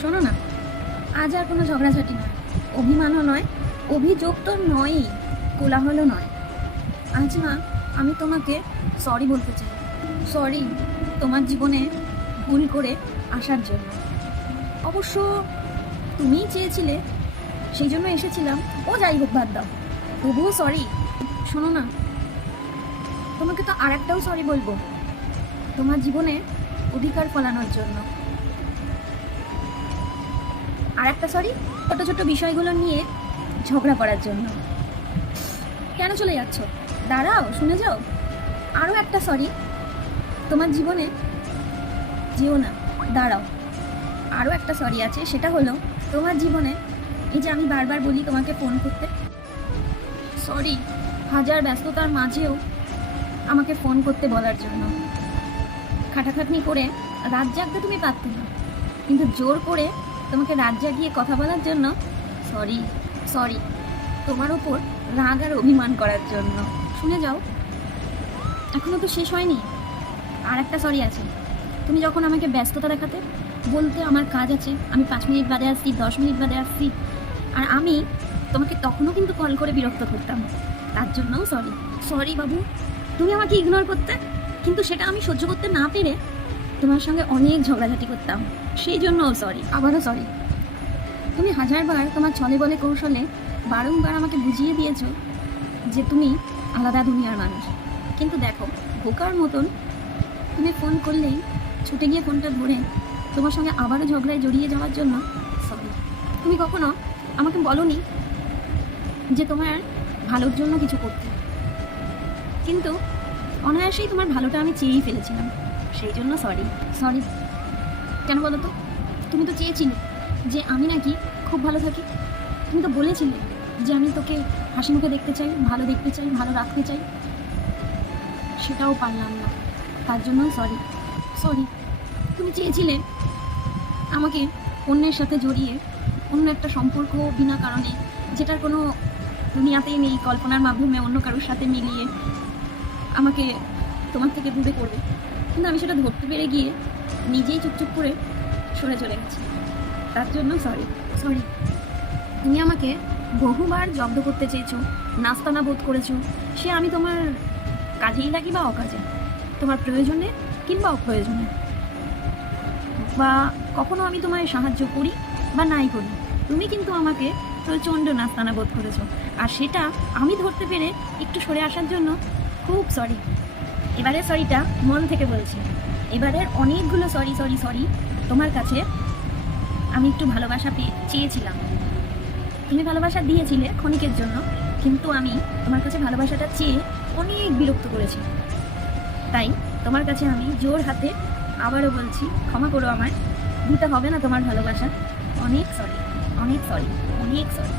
শোনো না, আজ আর কোনো ঝগড়াঝাটি নয়। অভিমানও নয়, অভিযোগ তো নয়ই, কোলাহলও নয়। আজ মা আমি তোমাকে সরি বলতে চাই। সরি তোমার জীবনে ভুল করে আসার জন্য। অবশ্য তুমিই চেয়েছিলে, সেই জন্য এসেছিলাম। ও যাই হোক, বাদ দাও। তবুও সরি শোনো না, তোমাকে তো আর একটাও সরি বলব। তোমার জীবনে অধিকার ফলানোর জন্য। আর একটা সরি ছোট ছোট বিষয়গুলো নিয়ে ঝগড়া করার জন্য। কেন চলে যাচ্ছ? দাঁড়াও, শুনে যাও। আরও একটা সরি তোমার জীবনে যেও না, দাঁড়াও। আরও একটা সরি আছে, সেটা হলো তোমার জীবনে, এই যে আমি বারবার বলি তোমাকে ফোন করতে সরি হাজার ব্যস্ততার মাঝেও আমাকে ফোন করতে বলার জন্য। খাটাখাটনি করে রাত জাগতে তুমি পারতে না, কিন্তু জোর করে তোমাকে রাত জাগিয়ে কথা বলার জন্য সরি সরি তোমার ওপর রাগ আর অভিমান করার জন্য। শুনে যাও। এখনও তো শেষ হয়নি। আর একটা সরি আছে। তুমি যখন আমাকে ব্যস্ততা দেখাতে, বলতে আমার কাজ আছে, আমি পাঁচ মিনিট বাদে আসছি, দশ মিনিট বাদে আসছি, আর আমি তোমাকে তখনও কিন্তু কল করে বিরক্ত করতাম। তার জন্যও সরি সরি বাবু, তুমি আমাকে ইগনোর করতে, কিন্তু সেটা আমি সহ্য করতে না পেরে তোমার সঙ্গে অনেক ঝগড়াঝাটি করতাম। সেই জন্যও সরি আবারও সরি তুমি হাজারবার তোমার ছলে বলে কৌশলে বারংবার আমাকে বুঝিয়ে দিয়েছ যে তুমি আলাদা দুনিয়ার মানুষ। কিন্তু দেখো, বোকার মতন তুমি ফোন করলেই ছুটে গিয়ে ফোনটা ধরে তোমার সঙ্গে আবারও ঝগড়ায় জড়িয়ে যাওয়ার জন্য সরি তুমি কখনো আমাকে বলনি যে তোমার ভালোর জন্য কিছু করতে? কিন্তু অনায়াসেই তোমার ভালোটা আমি চেয়েই ফেলেছিলাম। সেই জন্য সরি সরি কেন বলো তো? তুমি তো চেয়েছিলে যে আমি নাকি খুব ভালো থাকি। তুমি তো বলেছিলে যে আমি তোকে হাসি মুখে দেখতে চাই, ভালো দেখতে চাই, ভালো রাখতে চাই। সেটাও পারলাম না। তার জন্য সরি সরি তুমি চেয়েছিলে আমাকে অন্যের সাথে জড়িয়ে অন্য একটা সম্পর্ক বিনা কারণে, যেটার কোনো দুনিয়াতেই নেই, কল্পনার মাধ্যমে অন্য কারোর সাথে মিলিয়ে আমাকে তোমার থেকে দূরে করবে। কিন্তু আমি সেটা ধরতে পেরে গিয়ে নিজেই চুপচুপ করে সরে চলে গেছি। তার জন্য সরি সরি তুমি আমাকে বহুবার জব্দ করতে চেয়েছো, নাস্তানা বোধ করেছ। সে আমি তোমার কাজেই লাগি বা অকাজে? তোমার প্রয়োজনে কিংবা অপ্রয়োজনে? বা কখনো আমি তোমায় সাহায্য করি বা নাই করি? তুমি কিন্তু আমাকে প্রচণ্ড নাস্তানা বোধ করেছ। আর সেটা আমি ধরতে পেরে একটু সরে আসার জন্য খুব সরি এবারে সরিটা মন থেকে বলছি। এবারের অনেকগুলো সরি সরি সরি তোমার কাছে আমি একটু ভালোবাসা পেয়ে চেয়েছিলাম। তুমি ভালোবাসা দিয়েছিলে ক্ষণিকের জন্য, কিন্তু আমি তোমার কাছে ভালোবাসাটা চেয়ে অনেক বিরক্ত করেছি। তাই তোমার কাছে আমি জোর হাতে আবারও বলছি, ক্ষমা করো আমায়। দিতে হবে না তোমার ভালোবাসা। অনেক সরি অনেক সরি অনেক সরি